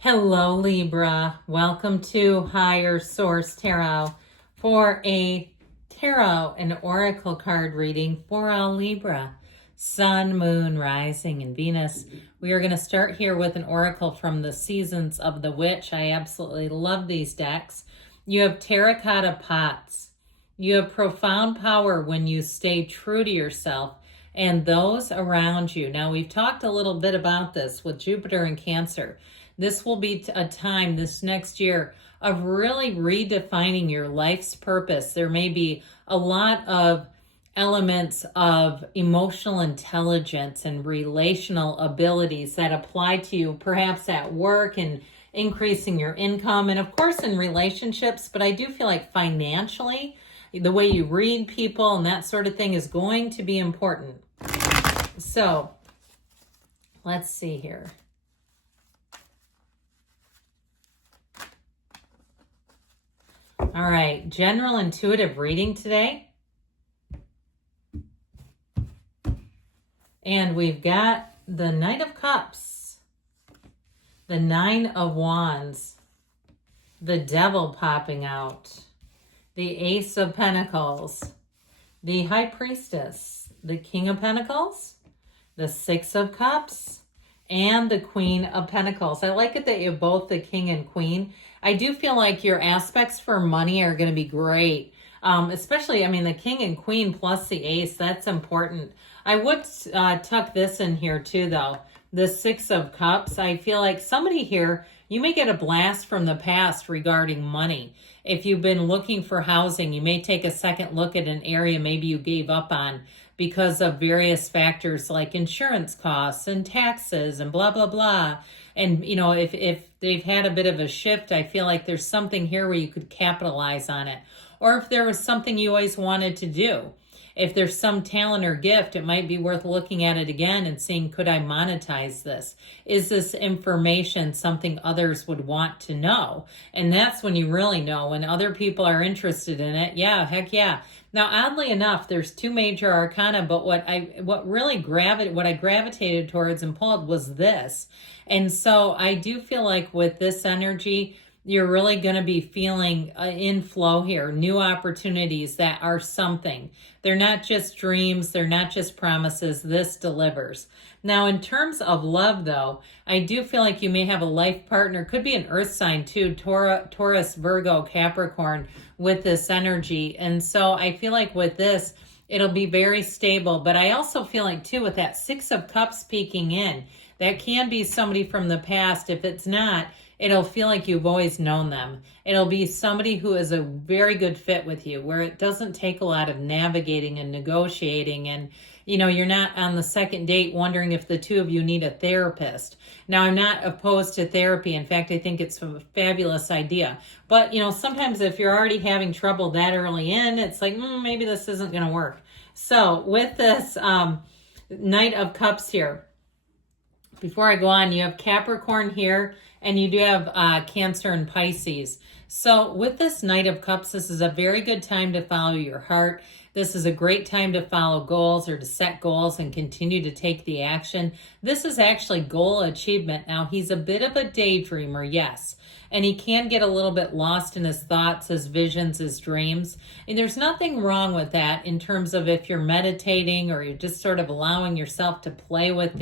Hello, Libra. Welcome to Higher Source Tarot for a tarot and oracle card reading for all Libra. Sun, Moon, Rising, and Venus. We are going to start here with an oracle from the Seasons of the Witch. I absolutely love these decks. You have terracotta pots. You have profound power when you stay true to yourself and those around you. Now, we've talked a little bit about this with Jupiter and Cancer. This will be a time this next year of really redefining your life's purpose. There may be a lot of elements of emotional intelligence and relational abilities that apply to you, perhaps at work and increasing your income, and of course in relationships. But I do feel like financially, the way you read people and that sort of thing is going to be important. So let's see here. All right, general intuitive reading today. And we've got the Knight of Cups, the Nine of Wands, the Devil popping out, the Ace of Pentacles, the High Priestess, the King of Pentacles, the Six of Cups, and the Queen of Pentacles. I like it that you have both the King and Queen. I do feel like your aspects for money are going to be great. Especially, the King and Queen plus the Ace, that's important. I would tuck this in here too, though. The Six of Cups. I feel like somebody here, you may get a blast from the past regarding money. If you've been looking for housing, you may take a second look at an area maybe you gave up on because of various factors like insurance costs and taxes and blah, blah, blah. And, if they've had a bit of a shift, I feel like there's something here where you could capitalize on it. Or if there was something you always wanted to do. If there's some talent or gift, it might be worth looking at it again and seeing, could I monetize this? Is this information something others would want to know? And that's when you really know, when other people are interested in it. Yeah, heck yeah. Now, oddly enough, there's two major arcana, but what I gravitated towards and pulled was this. And so I do feel like with this energy, you're really going to be feeling in flow here, new opportunities that are something. They're not just dreams. They're not just promises. This delivers. Now, in terms of love, though, I do feel like you may have a life partner. Could be an earth sign, too, Taurus, Virgo, Capricorn, with this energy. And so I feel like with this, it'll be very stable. But I also feel like, too, with that Six of Cups peeking in, that can be somebody from the past. If it's not, it'll feel like you've always known them. It'll be somebody who is a very good fit with you, where it doesn't take a lot of navigating and negotiating. And, you're not on the second date wondering if the two of you need a therapist. Now, I'm not opposed to therapy. In fact, I think it's a fabulous idea. But, sometimes if you're already having trouble that early in, it's like, maybe this isn't going to work. So with this Knight of Cups here, before I go on, you have Capricorn here, and you do have Cancer and Pisces. So with this Knight of Cups, this is a very good time to follow your heart. This is a great time to follow goals or to set goals and continue to take the action. This is actually goal achievement. Now, he's a bit of a daydreamer, yes. And he can get a little bit lost in his thoughts, his visions, his dreams. And there's nothing wrong with that in terms of if you're meditating or you're just sort of allowing yourself to play with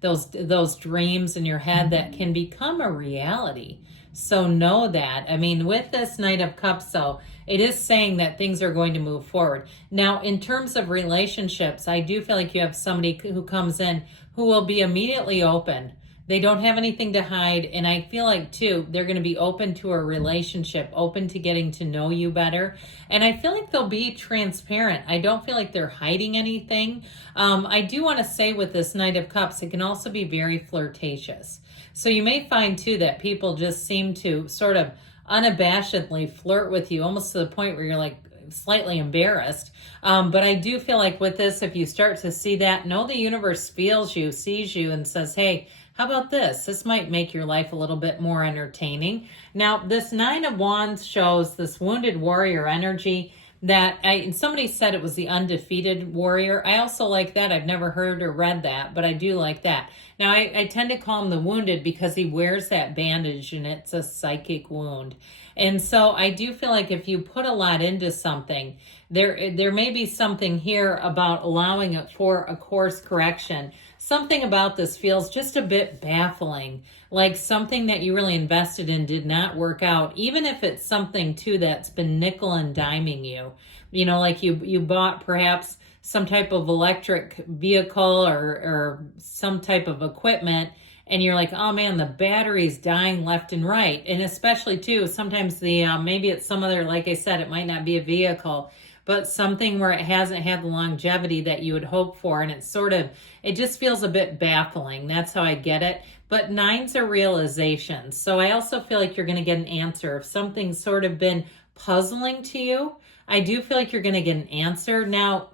those dreams in your head that can become a reality. So know that. With this Knight of Cups, though, it is saying that things are going to move forward. Now, in terms of relationships, I do feel like you have somebody who comes in who will be immediately open. They don't have anything to hide. And I feel like, too, they're going to be open to a relationship, open to getting to know you better. And I feel like they'll be transparent. I don't feel like they're hiding anything. I do want to say with this Knight of Cups, it can also be very flirtatious. So you may find, too, that people just seem to sort of unabashedly flirt with you, almost to the point where you're like slightly embarrassed. But I do feel like with this, if you start to see that, know the universe feels you, sees you, and says, hey, how about this? This might make your life a little bit more entertaining. Now, this Nine of Wands shows this wounded warrior energy. that and somebody said it was the undefeated warrior. I also like that. I've never heard or read that, but I do like that. Now, I tend to call him the wounded because he wears that bandage and it's a psychic wound. And so I do feel like if you put a lot into something, there may be something here about allowing it for a course correction. Something about this feels just a bit baffling, like something that you really invested in did not work out, even if it's something too that's been nickel and diming you. You know, like you bought perhaps some type of electric vehicle or some type of equipment, and you're like, oh man, the battery's dying left and right. And especially too, sometimes maybe it's some other, like I said, it might not be a vehicle, but something where it hasn't had the longevity that you would hope for. And it just feels a bit baffling. That's how I get it. But nines are realizations. So I also feel like you're going to get an answer. If something's sort of been puzzling to you, I do feel like you're going to get an answer. Now,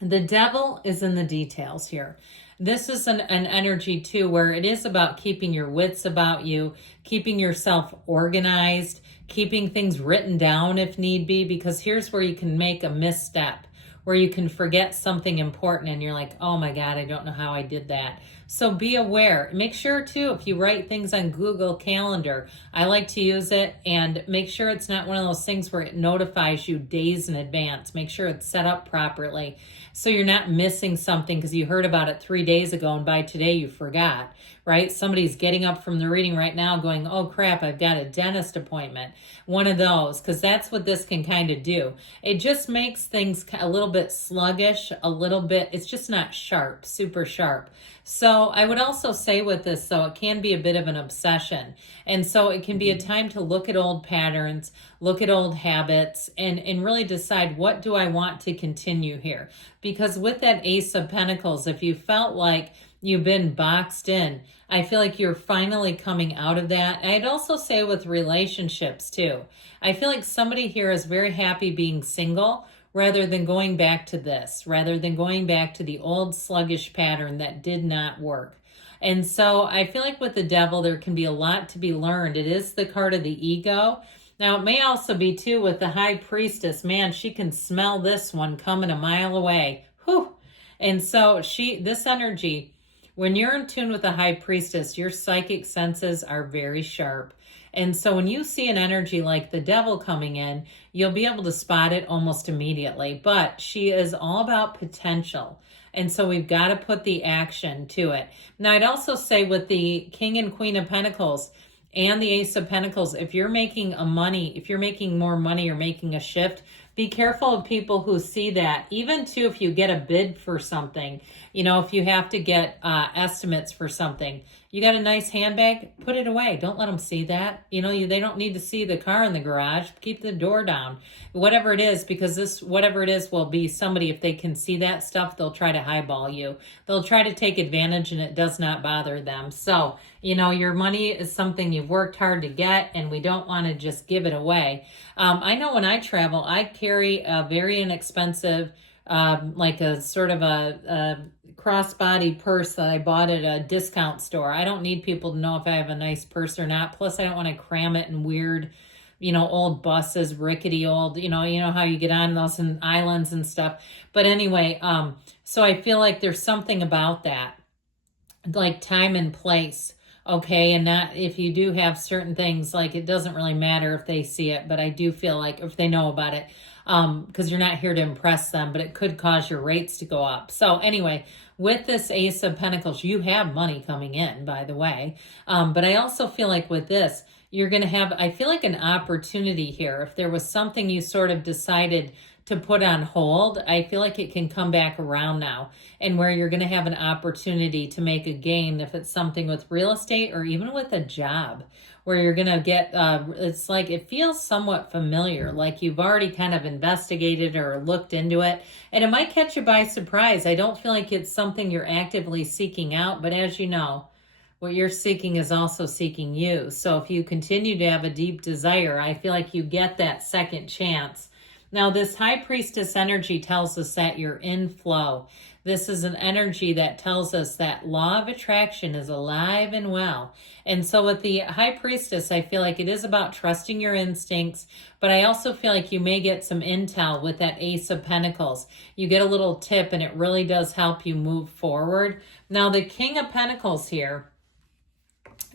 the devil is in the details here. This is an energy too, where it is about keeping your wits about you, keeping yourself organized, keeping things written down if need be, because here's where you can make a misstep, where you can forget something important and you're like, oh my God, I don't know how I did that. So be aware. Make sure too, if you write things on Google Calendar, I like to use it, and make sure it's not one of those things where it notifies you days in advance. Make sure it's set up properly so you're not missing something because you heard about it 3 days ago and by today you forgot, right? Somebody's getting up from the reading right now going, oh crap, I've got a dentist appointment. One of those, because that's what this can kind of do. It just makes things a little bit sluggish, a little bit, it's just not sharp, super sharp. So I would also say with this, though, it can be a bit of an obsession. And so it can be a time to look at old patterns, look at old habits, and really decide, what do I want to continue here? Because with that Ace of Pentacles, if you felt like you've been boxed in, I feel like you're finally coming out of that. I'd also say with relationships too. I feel like somebody here is very happy being single, rather than going back to this, rather than going back to the old sluggish pattern that did not work. And so I feel like with the devil, there can be a lot to be learned. It is the card of the ego. Now, it may also be too with the high priestess. Man, she can smell this one coming a mile away. Whew. And so this energy, when you're in tune with the high priestess, your psychic senses are very sharp. And so when you see an energy like the devil coming in, you'll be able to spot it almost immediately. But she is all about potential. And so we've got to put the action to it. Now, I'd also say with the King and Queen of Pentacles and the Ace of Pentacles, if you're making more money or making a shift, be careful of people who see that. Even too, if you get a bid for something, if you have to get estimates for something, you got a nice handbag, put it away. Don't let them see that. They don't need to see the car in the garage. Keep the door down. Whatever it is, because whatever it is will be somebody, if they can see that stuff, they'll try to highball you. They'll try to take advantage, and it does not bother them. So, your money is something you've worked hard to get, and we don't want to just give it away. I know when I travel, I carry a very inexpensive, like a sort of a crossbody purse that I bought at a discount store. I don't need people to know if I have a nice purse or not. Plus, I don't want to cram it in weird, old buses, rickety old, you know how you get on those islands and stuff. But anyway, so I feel like there's something about that, like time and place. Okay, and not if you do have certain things, like it doesn't really matter if they see it, but I do feel like if they know about it, because you're not here to impress them, but it could cause your rates to go up. So anyway, with this Ace of Pentacles, you have money coming in, by the way. But I also feel like with this, you're going to have, I feel like an opportunity here. If there was something you sort of decided to put on hold, I feel like it can come back around now, and where you're going to have an opportunity to make a gain, if it's something with real estate or even with a job, where you're going to get, it's like, it feels somewhat familiar, like you've already kind of investigated or looked into it, and it might catch you by surprise. I don't feel like it's something you're actively seeking out, but as you know, what you're seeking is also seeking you. So if you continue to have a deep desire, I feel like you get that second chance. Now, this High Priestess energy tells us that you're in flow. This is an energy that tells us that law of attraction is alive and well. And so with the High Priestess, I feel like it is about trusting your instincts, but I also feel like you may get some intel with that Ace of Pentacles. You get a little tip and it really does help you move forward. Now, the King of Pentacles here,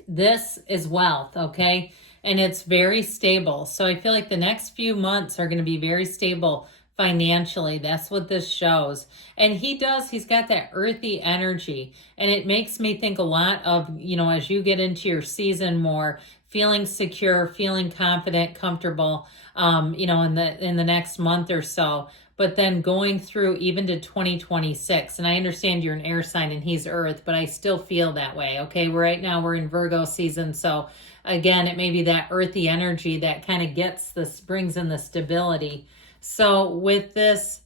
this is wealth, okay? And it's very stable. So I feel like the next few months are going to be very stable financially. That's what this shows. And he's got that earthy energy. And it makes me think a lot of, you know, as you get into your season more, feeling secure, feeling confident, comfortable, you know, in the next month or so. But then going through even to 2026, and I understand you're an air sign and he's earth, but I still feel that way, okay? Right now we're in Virgo season, so again, it may be that earthy energy that kind of brings in the stability. So with this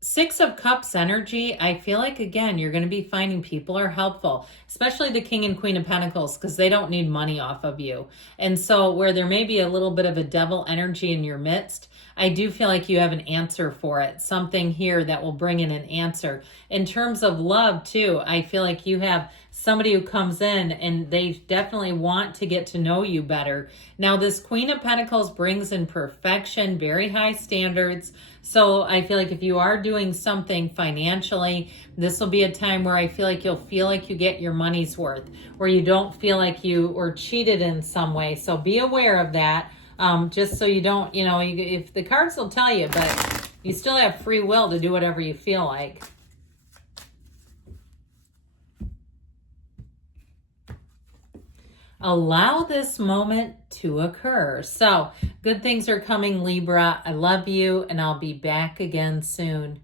Six of Cups energy, I feel like, again, you're going to be finding people are helpful, especially the King and Queen of Pentacles, because they don't need money off of you. And so where there may be a little bit of a devil energy in your midst, I do feel like you have an answer for it. Something here that will bring in an answer. In terms of love, too, I feel like you have somebody who comes in and they definitely want to get to know you better. Now, this Queen of Pentacles brings in perfection, very high standards. So I feel like if you are doing something financially, this will be a time where I feel like you'll feel like you get your money's worth, where you don't feel like you were cheated in some way. So be aware of that. Just so you don't, you know, if the cards will tell you, but you still have free will to do whatever you feel like. Allow this moment to occur. So good things are coming, Libra. I love you, and I'll be back again soon.